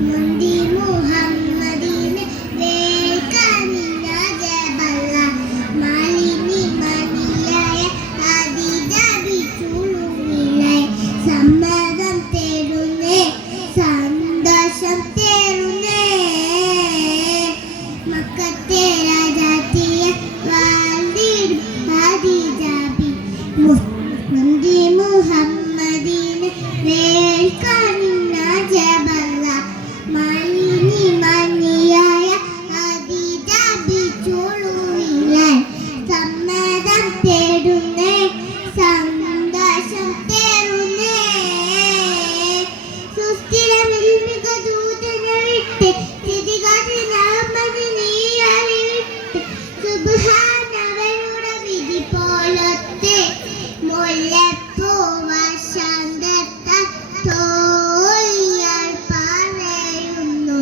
മുന്തി മുഹമ്മദിനെ വേൽക്കണിഞ്ഞ ജബല്ല മാലിനി മണിയായ ഖദീജ ബിച്ചുളുമിലായി സമ്മതം തേടുന്നേ സന്തോഷം തേടുന്നേ മക്കത്തെ രാജാത്തിയ വാഴ്ന്നിടും ഖദീജ ബി മുന്തി മുഹമ്മദിനെ വേൽക്കണിഞ്ഞ ജബല്ല മാലിനി മണിയായ ഖദീജ ബിച്ചുളുമിലായി സമ്മതം തേടുന്നേ സന്തോഷം തേടുന്നേ സുസ്ഥിരമിൽ മികദൂതനെ വിട്ട് സ്ഥിതിഗതിനാമതിനീയായി വിട്ട് സുബ്ഹാനവരുടെ വിധി പോലത്തെ മുല്ലപ്പൂ വസന്തത്താൽ തോഴിയാൽ പറയുന്നു